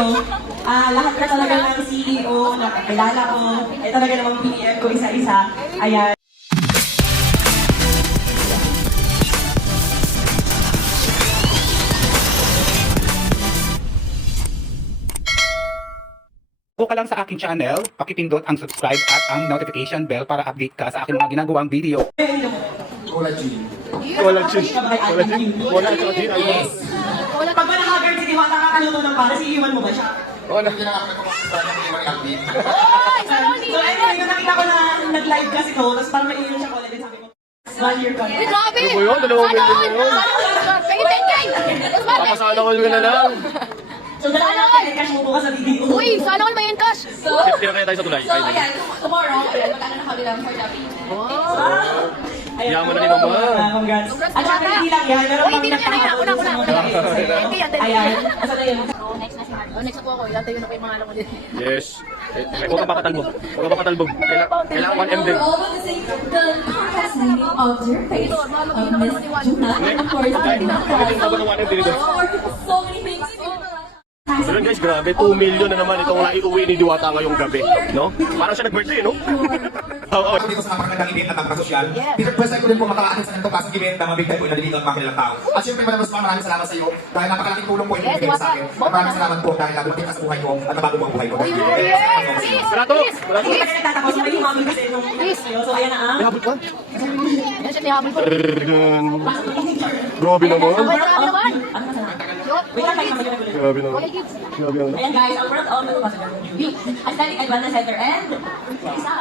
sa'yo, lahat ka talaga ng CEO na kakilala ko, ay talaga namang PDM ko isa-isa. Ayan. Kung ka lang sa aking channel, pakipindot ang subscribe at ang notification bell para update ka sa aking mga ginagawang video. Wala G. Wala G. Wala G. Yes. Pag ba nakagard si Diwata kakaluto ng para, iiwan mo ba siya? Wala. Hindi na ako nakakita So anyway, yung nakita ko na nag-live kasi ko, tapos parang may iyon siya ko ulit, sabi ko, 1 year contract. Grabe! Ano ba yun? 2 million na yun? Pagin 10K! Papasala ko yun na lang. So dalawa na cash mo bukas sa video. Uy, sana all may cash! Tira kaya tayo sa tulay. So, ayan, tomorrow, magkano na kami lang for the Yaman na ni Mama. Congrats. At saka hindi lang yan, meron Uy, hindi lang yan, ayun, una. Hindi yan, Ayan, asa na yun? Next na si Mark. Next na po ako, ilantay yun ako yung mga alam ko din. Yes. Huwag ka makatalbog. Huwag ka makatalbog. Kailangan 1M din. The contest name of your face of Miss Juna, and of course, so many things. So yun guys, grabe, 2 million na naman itong naiuwi ni Diwata ngayong gabi, no? Parang siya nag-birthday, no? Oo. Dito sa napakagandang event at napaka-social. Peter, first time ko rin po makakakit sa ganitong klaseng event na mabig tayo po na dito ang mga kilalang tao. At syempre, maraming salamat sa iyo dahil napakalaking tulong po yung ibigay mo sa akin. At maraming salamat po dahil dumating ka sa buhay ko at nabago mo ang buhay ko. Brato! Brato! Hindi kasi nagtatapos, may humabol kasi nung so ayan na May habol pa? Yan siya, nihabol ko. Grabe naman. Grabe naman! Wait lang, kayo naman yung Grabe naman. Grabe naman. Ayan guys, ang world of Aesthetic Advanced Center and isa.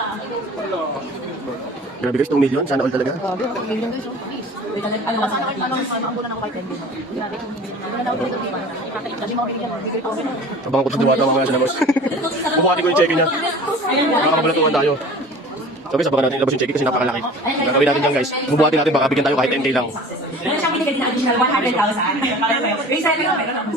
Grabe guys, 2 million. Sana all talaga. Grabe, ang million guys, please. Wait lang, ano Sana all, ang bulan ako kahit 10 din. Grabe, wala na ako dito, di ba? Kasi mga bibigyan, bigay ko. Abangan ko sa Diwata mga sinamos. Bubuhatin ko yung cheque niya. Nakakabalatuhan tayo. So guys, abangan natin ilabas yung cheque kasi napakalaki. Gagawin natin yan guys. Bubuhatin natin, baka bigyan tayo kahit 10K lang. Meron siyang binigay din na additional 100,000. Para sa'yo. Yung sabi ko, meron ako.